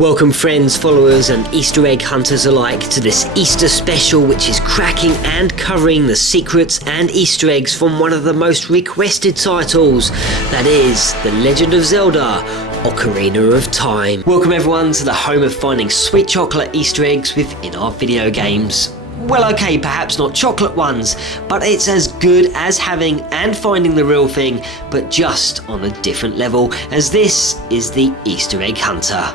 Welcome friends, followers and Easter egg hunters alike to this Easter special, which is cracking and covering the secrets and Easter eggs from one of the most requested titles, that is The Legend of Zelda Ocarina of Time. Welcome everyone to the home of finding sweet chocolate Easter eggs within our video games. Well, okay, perhaps not chocolate ones, but it's as good as having and finding the real thing, but just on a different level, as this is the Easter egg hunter.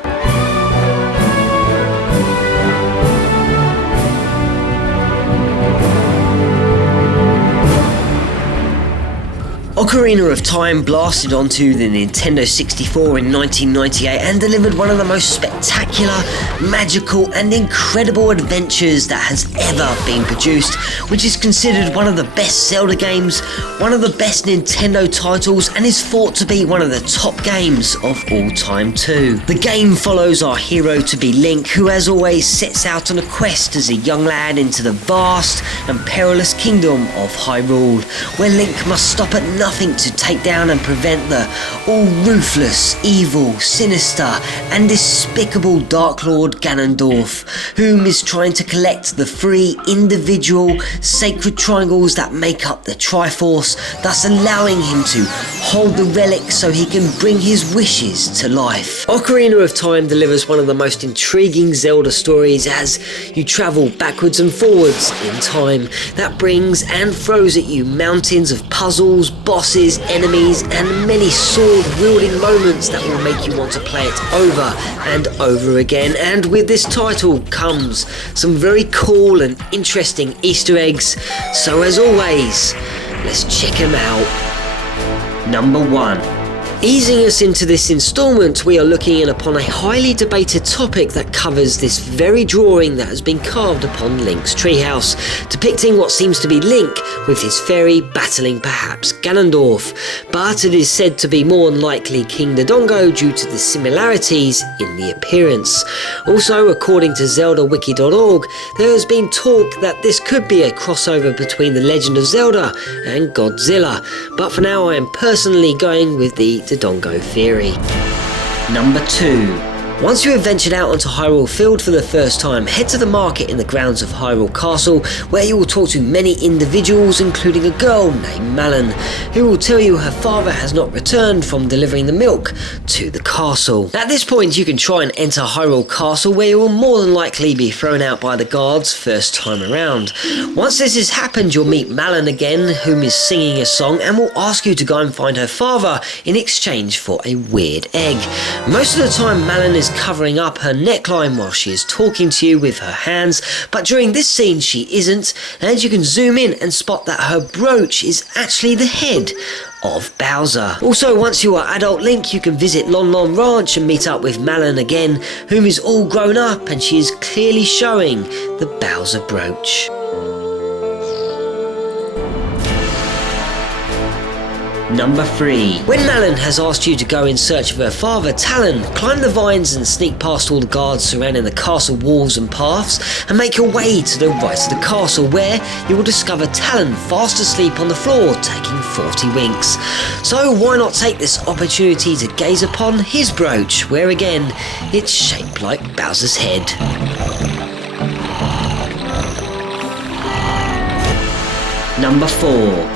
Ocarina of Time blasted onto the Nintendo 64 in 1998 and delivered one of the most spectacular, magical and incredible adventures that has ever been produced, which is considered one of the best Zelda games, one of the best Nintendo titles, and is thought to be one of the top games of all time too. The game follows our hero to be Link, who as always sets out on a quest as a young lad into the vast and perilous kingdom of Hyrule, where Link must stop at nothing to take down and prevent the all-ruthless, evil, sinister and despicable Dark Lord Ganondorf, whom is trying to collect the 3 individual sacred triangles that make up the Triforce, thus allowing him to hold the relic so he can bring his wishes to life. Ocarina of Time delivers one of the most intriguing Zelda stories as you travel backwards and forwards in time, that brings and throws at you mountains of puzzles, bosses, enemies and many sword-wielding moments that will make you want to play it over and over again. And with this title comes some very cool and interesting Easter eggs, so as always, let's check them out. Number 1. Easing us into this instalment, we are looking in upon a highly debated topic that covers this very drawing that has been carved upon Link's treehouse, depicting what seems to be Link with his fairy battling perhaps Ganondorf, but it is said to be more than likely King Dodongo due to the similarities in the appearance. Also, according to ZeldaWiki.org, there has been talk that this could be a crossover between The Legend of Zelda and Godzilla, but for now I am personally going with the Dodongo theory. Number 2. Once you have ventured out onto Hyrule Field for the first time, head to the market in the grounds of Hyrule Castle, where you will talk to many individuals, including a girl named Malon, who will tell you her father has not returned from delivering the milk to the castle. At this point, you can try and enter Hyrule Castle, where you will more than likely be thrown out by the guards first time around. Once this has happened, you'll meet Malon again, whom is singing a song, and will ask you to go and find her father in exchange for a weird egg. Most of the time, Malon is covering up her neckline while she is talking to you with her hands, but during this scene she isn't, and you can zoom in and spot that her brooch is actually the head of Bowser. Also, once you are adult Link, you can visit Lon Lon Ranch and meet up with Malon again, whom is all grown up, and she is clearly showing the Bowser brooch. Number 3. When Malon has asked you to go in search of her father, Talon, climb the vines and sneak past all the guards surrounding the castle walls and paths, and make your way to the right of the castle, where you will discover Talon fast asleep on the floor, taking 40 winks. So why not take this opportunity to gaze upon his brooch, where again, it's shaped like Bowser's head. Number 4.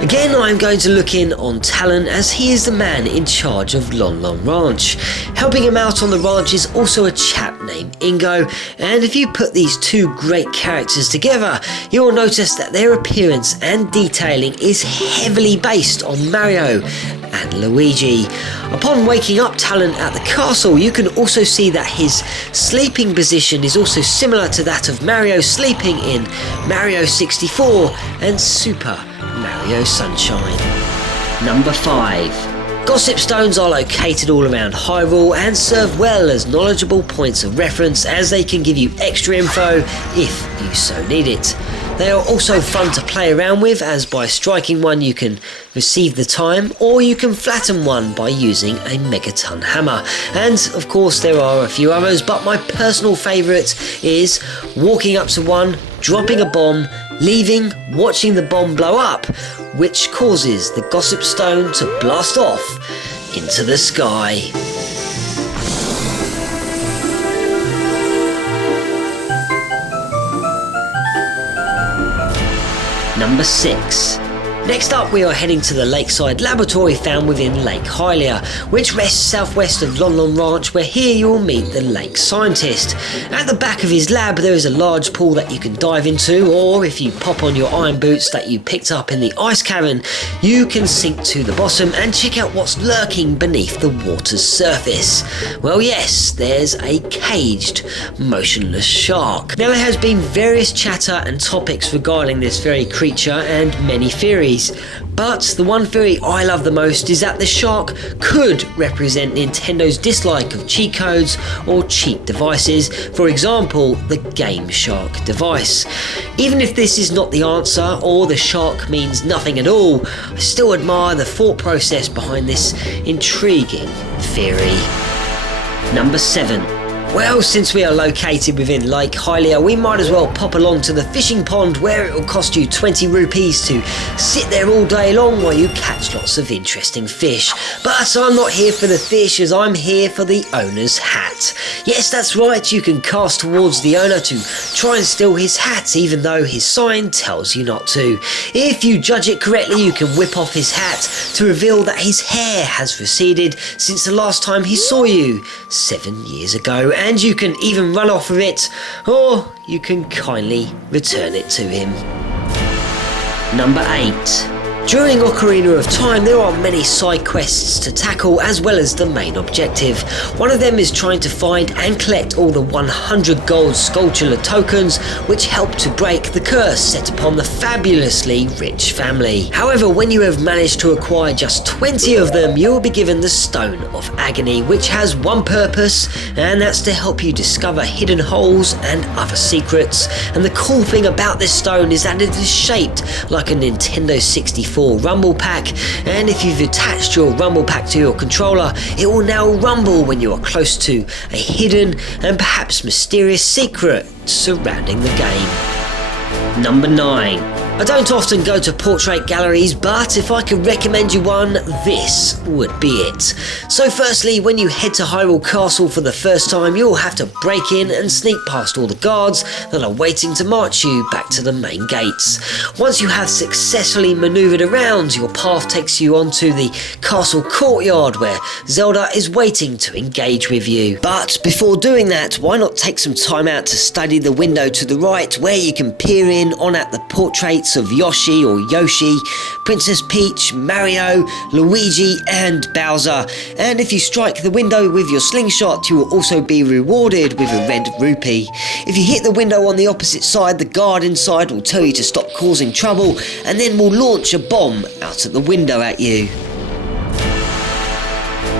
Again, I'm going to look in on Talon, as he is the man in charge of Lon Lon Ranch. Helping him out on the ranch is also a chap named Ingo, and if you put these two great characters together, you will notice that their appearance and detailing is heavily based on Mario and Luigi. Upon waking up Talon at the castle, you can also see that his sleeping position is also similar to that of Mario sleeping in Mario 64 and Super Mario Sunshine. Number 5. Gossip stones are located all around Hyrule and serve well as knowledgeable points of reference, as they can give you extra info if you so need it. They are also fun to play around with, as by striking one you can receive the time, or you can flatten one by using a megaton hammer. And of course there are a few others, but my personal favourite is walking up to one, dropping a bomb, leaving, watching the bomb blow up, which causes the gossip stone to blast off into the sky. Number 6. Next up, we are heading to the Lakeside Laboratory found within Lake Hylia, which rests southwest of Lon Lon Ranch, where here you will meet the lake scientist. At the back of his lab there is a large pool that you can dive into, or if you pop on your iron boots that you picked up in the ice cavern, you can sink to the bottom and check out what's lurking beneath the water's surface. Well yes, there's a caged, motionless shark. Now there has been various chatter and topics regarding this very creature and many theories. But the one theory I love the most is that the shark could represent Nintendo's dislike of cheat codes or cheat devices, for example the Game Shark device. Even if this is not the answer or the shark means nothing at all, I still admire the thought process behind this intriguing theory. Number 7. Well, since we are located within Lake Hylia, we might as well pop along to the fishing pond, where it will cost you 20 rupees to sit there all day long while you catch lots of interesting fish. But I'm not here for the fish, as I'm here for the owner's hat. Yes, that's right, you can cast towards the owner to try and steal his hat, even though his sign tells you not to. If you judge it correctly, you can whip off his hat to reveal that his hair has receded since the last time he saw you 7 years ago. And you can even run off with it, or you can kindly return it to him. Number 8. During Ocarina of Time, there are many side quests to tackle as well as the main objective. One of them is trying to find and collect all the 100 gold Skulltula tokens, which help to break the curse set upon the fabulously rich family. However, when you have managed to acquire just 20 of them, you will be given the Stone of Agony, which has one purpose, and that's to help you discover hidden holes and other secrets. And the cool thing about this stone is that it is shaped like a Nintendo 64 rumble pack, and if you've attached your rumble pack to your controller, it will now rumble when you are close to a hidden and perhaps mysterious secret surrounding the game. Number 9. I don't often go to portrait galleries, but if I could recommend you one, this would be it. So firstly, when you head to Hyrule Castle for the first time, you'll have to break in and sneak past all the guards that are waiting to march you back to the main gates. Once you have successfully manoeuvred around, your path takes you onto the castle courtyard, where Zelda is waiting to engage with you. But before doing that, why not take some time out to study the window to the right, where you can peer in on at the portraits of Yoshi or Yoshi, Princess Peach, Mario, Luigi and Bowser. And if you strike the window with your slingshot, you will also be rewarded with a red rupee. If you hit the window on the opposite side, the guard inside will tell you to stop causing trouble and then will launch a bomb out of the window at you.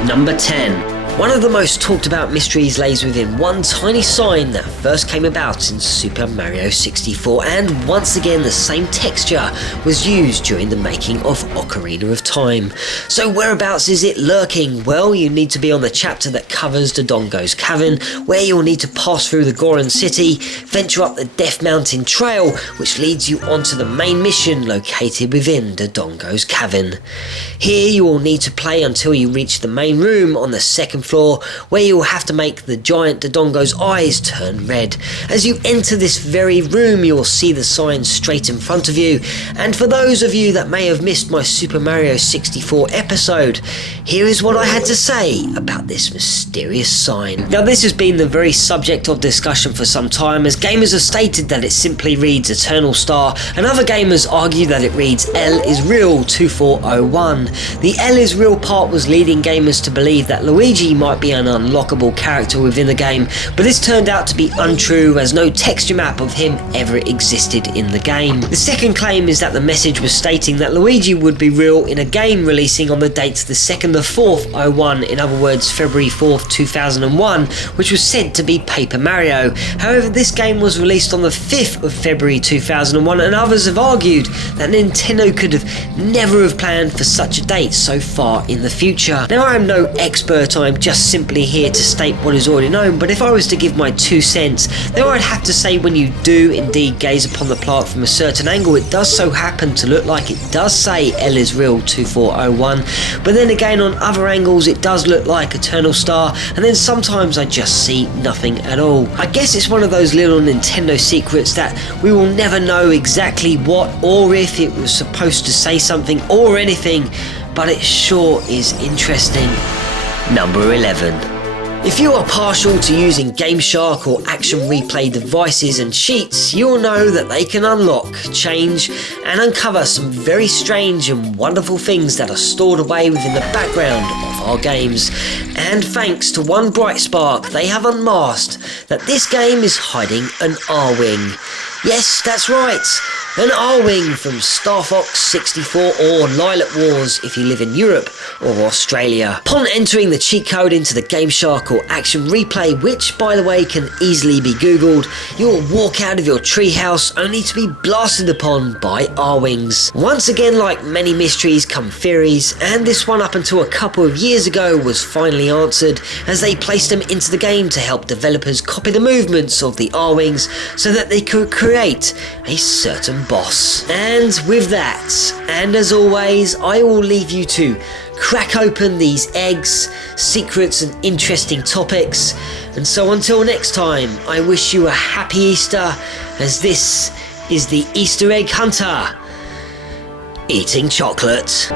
Number 10. One of the most talked about mysteries lays within one tiny sign that first came about in Super Mario 64, and once again the same texture was used during the making of Ocarina of Time. So whereabouts is it lurking? Well, you need to be on the chapter that covers Dodongo's Cavern, where you'll need to pass through the Goron City, venture up the Death Mountain Trail, which leads you onto the main mission located within Dodongo's Cavern. Here you will need to play until you reach the main room on the second floor, where you will have to make the giant Dodongo's eyes turn red. As you enter this very room, you will see the sign straight in front of you, and for those of you that may have missed my Super Mario 64 episode, here is what I had to say about this mysterious sign. Now this has been the very subject of discussion for some time, as gamers have stated that it simply reads Eternal Star, and other gamers argue that it reads L is real 2401. The L is real part was leading gamers to believe that Luigi might be an unlockable character within the game, but this turned out to be untrue, as no texture map of him ever existed in the game. The second claim is that the message was stating that Luigi would be real in a game releasing on the dates the 2nd of 4th 01, in other words February 4th 2001, which was said to be Paper Mario. However, this game was released on the 5th of February 2001, and others have argued that Nintendo could have never have planned for such a date so far in the future. Now I am no expert, I am just simply here to state what is already known, but if I was to give my 2 cents, then I'd have to say when you do indeed gaze upon the plant from a certain angle, it does so happen to look like it does say L is real 2401, but then again on other angles it does look like Eternal Star, and then sometimes I just see nothing at all. I guess it's one of those little Nintendo secrets that we will never know exactly what or if it was supposed to say something or anything, but it sure is interesting. Number 11. If you are partial to using GameShark or Action Replay devices and cheats, you will know that they can unlock, change and uncover some very strange and wonderful things that are stored away within the background of our games. And thanks to one bright spark, they have unmasked that this game is hiding an R-Wing. Yes, that's right. An R-Wing from Star Fox 64 or Lilac Wars if you live in Europe or Australia. Upon entering the cheat code into the GameShark or Action Replay, which by the way can easily be googled, you will walk out of your treehouse only to be blasted upon by R-Wings. Once again, like many mysteries come theories, and this one up until a couple of years ago was finally answered as they placed them into the game to help developers copy the movements of the R-Wings so that they could create a certain boss. And with that, and as always, I will leave you to crack open these eggs, secrets and interesting topics. And so until next time, I wish you a happy Easter, as this is the Easter Egg Hunter eating chocolate.